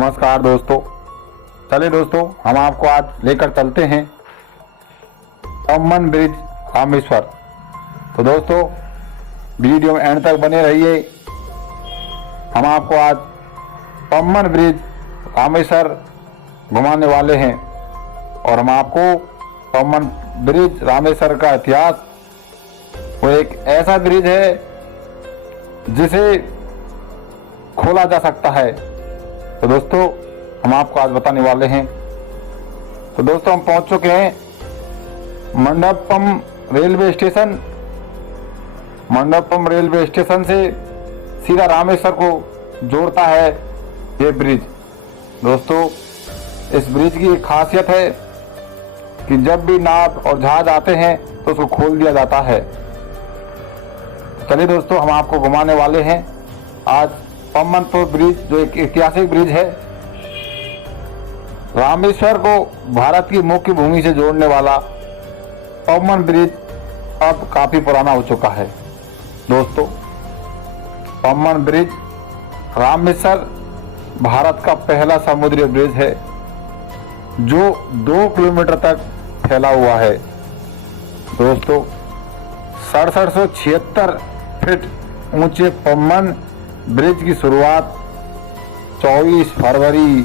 नमस्कार दोस्तों। चलिए दोस्तों, हम आपको आज लेकर चलते हैं पम्बन ब्रिज रामेश्वर। तो दोस्तों वीडियो में एंड तक बने रहिए। हम आपको आज पम्बन ब्रिज रामेश्वर घुमाने वाले हैं और हम आपको पम्बन ब्रिज रामेश्वर का इतिहास, वो एक ऐसा ब्रिज है जिसे खोला जा सकता है, तो दोस्तों हम आपको आज बताने वाले हैं। तो दोस्तों हम पहुंच चुके हैं Mandapam railway station. Mandapam railway station से सीधा रामेश्वर को जोड़ता है ये ब्रिज। दोस्तों इस ब्रिज की एक खासियत है कि जब भी नाव और जहाज आते हैं तो उसको खोल दिया जाता है। चलिए दोस्तों, हम आपको घुमाने वाले हैं आज पम्बन ब्रिज, जो एक ऐतिहासिक ब्रिज है। रामेश्वर को भारत की मुख्य भूमि से जोड़ने वाला पम्बन ब्रिज अब काफी पुराना हो चुका है। दोस्तों पम्बन ब्रिज रामेश्वर भारत का पहला समुद्री ब्रिज है जो 2 किलोमीटर तक फैला हुआ है। दोस्तों 6776 फीट ऊंचे पम्बन ब्रिज की शुरुआत 24 फरवरी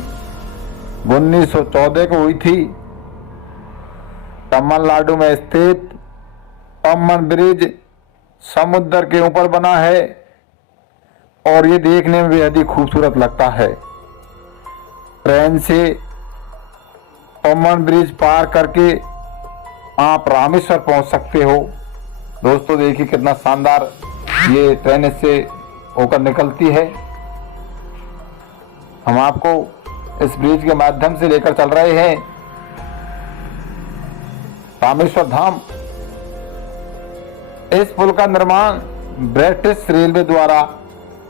1914 को हुई थी। तमिलनाडु में स्थित पम्बन ब्रिज समुद्र के ऊपर बना है और ये देखने में बेहद ही खूबसूरत लगता है। ट्रेन से पम्बन ब्रिज पार करके आप रामेश्वर पहुंच सकते हो। दोस्तों देखिए कितना शानदार ये ट्रेन से होकर निकलती है। हम आपको इस ब्रिज के माध्यम से लेकर चल रहे हैं रामेश्वर धाम। इस पुल का निर्माण ब्रिटिश रेलवे द्वारा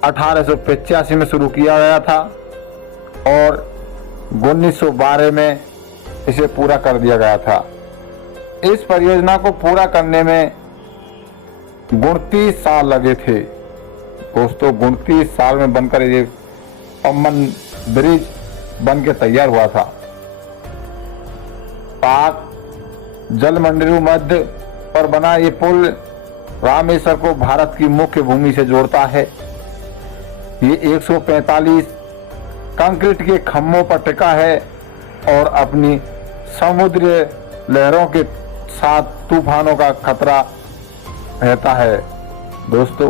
1885 में शुरू किया गया था और 1912 में इसे पूरा कर दिया गया था। इस परियोजना को पूरा करने में 29 साल लगे थे। दोस्तों 29 साल में बनकर ये पम्बन ब्रिज बन के तैयार हुआ था। पाक जलमंडली मध्य पर बना ये पुल रामेश्वर को भारत की मुख्य भूमि से जोड़ता है। ये 145 कंक्रीट के खंभों पर टिका है और अपनी समुद्री लहरों के साथ तूफानों का खतरा रहता है। दोस्तों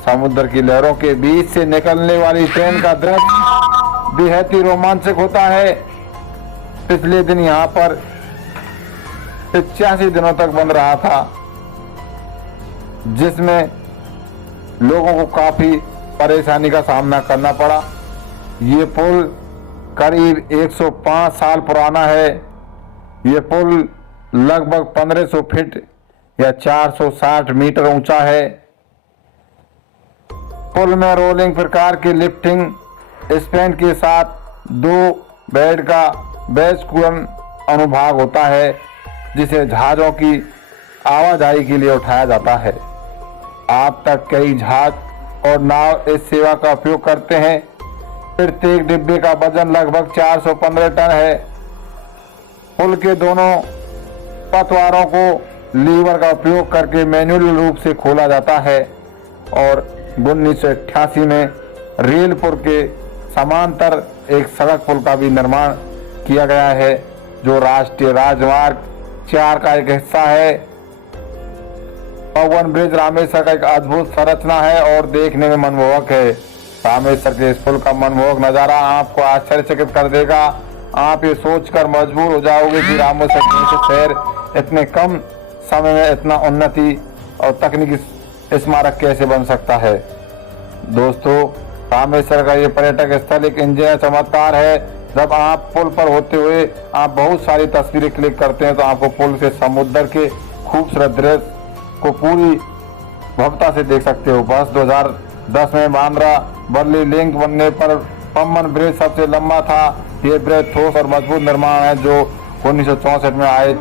समुद्र की लहरों के बीच से निकलने वाली ट्रेन का दृश्य बेहद ही रोमांचक होता है। पिछले दिन यहाँ पर 85 दिनों तक बन रहा था, जिसमें लोगों को काफी परेशानी का सामना करना पड़ा। ये पुल करीब 105 साल पुराना है। ये पुल लगभग 1500 फीट या 460 मीटर ऊंचा है। पुल में रोलिंग प्रकार की लिफ्टिंग स्पैन के साथ 2 बेड का बेसकुलन अनुभाग होता है, जिसे जहाजों की आवाजाही के लिए उठाया जाता है। आज तक कई जहाज और नाव इस सेवा का उपयोग करते हैं। प्रत्येक डिब्बे का वजन लगभग 415 टन है। पुल के दोनों पतवारों को लीवर का उपयोग करके मैन्युअल रूप से खोला जाता है और 1988 में रेलपुर के समांतर एक सड़क पुल का भी निर्माण किया गया है, जो राष्ट्रीय राजमार्ग 4 का एक हिस्सा है। पम्बन ब्रिज रामेश्वर का एक अद्भुत संरचना है और देखने में मनमोहक है। रामेश्वर के इस पुल का मनमोहक नजारा आपको आश्चर्यचकित कर देगा। आप ये सोचकर मजबूर हो जाओगे कि रामेश्वर जैसे शहर इतने कम समय में इतना उन्नति और तकनीकी स्मारक कैसे बन सकता है। दोस्तों रामेश्वर का ये पर्यटक स्थल एक इंजीनियर चमत्कार है। जब आप पुल पर होते हुए आप बहुत सारी तस्वीरें क्लिक करते हैं तो आपको पुल से समुद्र के खूबसूरत दृश्य को पूरी भव्यता से देख सकते हो। वर्ष 2010 में बांद्रा वर्ली लिंक बनने पर पम्बन ब्रिज सबसे लंबा था। ये ब्रिज ठोस और मजबूत निर्माण है जो 1964 में आए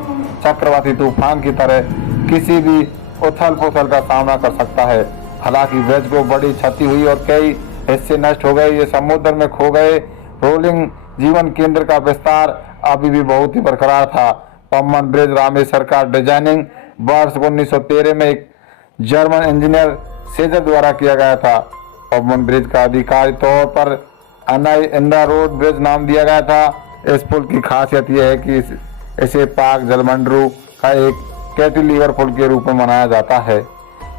चक्रवाती तूफान की तरह किसी भी उथल पुथल का सामना कर सकता है। हालांकि ब्रिज को बड़ी क्षति हुई और कई हिस्से नष्ट हो गए, ये समुद्र में खो गए रोलिंग जीवन केंद्र का विस्तार अभी भी बहुत ही बरकरार था। पम्बन ब्रिज रामेश्वर का डिजाइनिंग वर्ष 1913 में एक जर्मन इंजीनियर सेजर द्वारा किया गया था। पम्बन ब्रिज का आधिकारिक तौर पर अनाई इंदा रोड ब्रिज नाम दिया गया था। इस पुल की खासियत यह है कि इसे पाक जलमंडरू का एक कैंटिलीवर पुल के रूप में मनाया जाता है।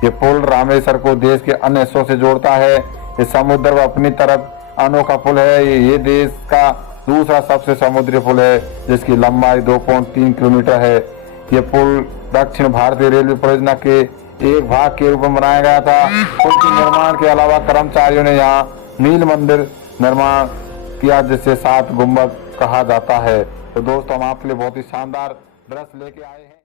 ये पुल रामेश्वर को देश के अन्य हिस्सों से जोड़ता है। ये समुद्र को अपनी तरफ अनोखा पुल है। ये देश का दूसरा सबसे समुद्री पुल है जिसकी लंबाई 2.3 किलोमीटर है। ये पुल दक्षिण भारतीय रेलवे परियोजना के एक भाग के रूप में बनाया गया था। पुल के निर्माण के अलावा कर्मचारियों ने यहाँ नील मंदिर निर्माण किया जिसे 7 गुंबद कहा जाता है। तो दोस्तों हम आपके लिए बहुत ही शानदार दृश्य लेके आए हैं।